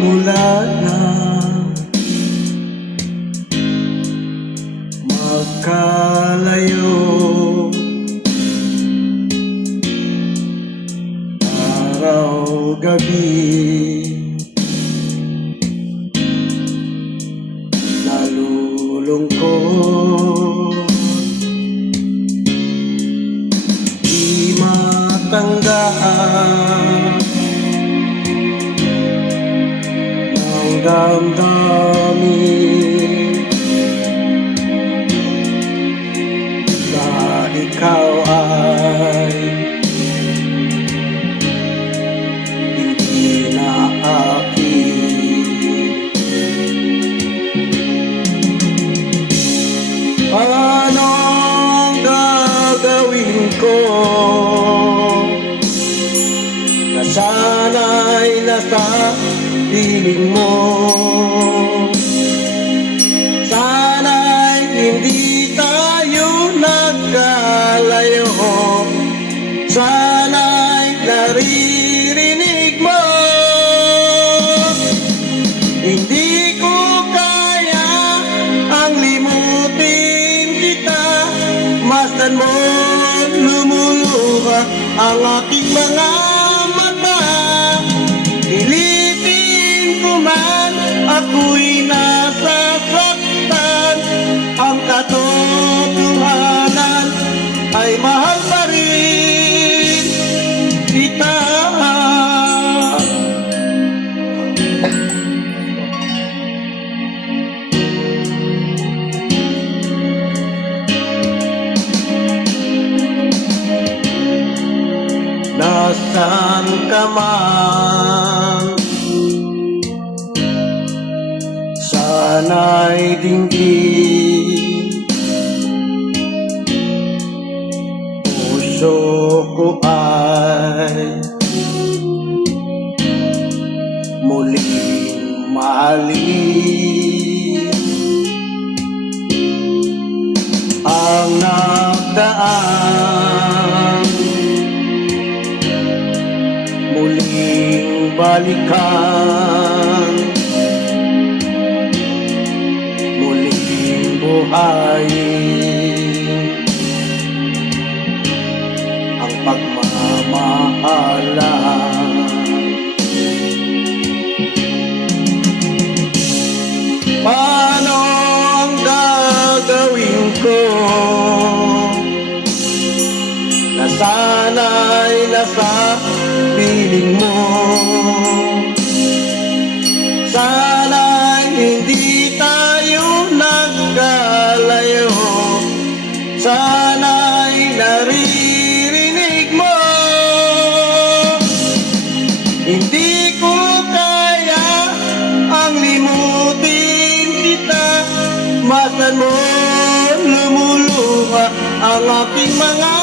mula na magkalayo, araw-gabi nalulungkot, di matanggaan ng damdamin na ikaw ay hindi na akin. Anong gagawin ko na sana'y nasa piling mo? Sana'y hindi tayo nagkalayo, sana'y naririnig mo. Hindi ko kaya ang limutin kita, masdan mo lumuluha ang aking mga mata. Pilitin ko man ako'y nasasaktan, ang katotohanan ay mahal pa rin kita. Nasaan ka man, sana'y dinggin puso ko ay muling mahalin. Ang nagdaan muling balikan, muling buhayin ang pagmamahalan. Paano ang gagawin ko na sana'y nasa piling mo? Sana'y hindi tayo nagkalayo, sana'y naririnig mo. Hindi ko kaya ang limutin kita, masdan mo lumuluha ang aking mga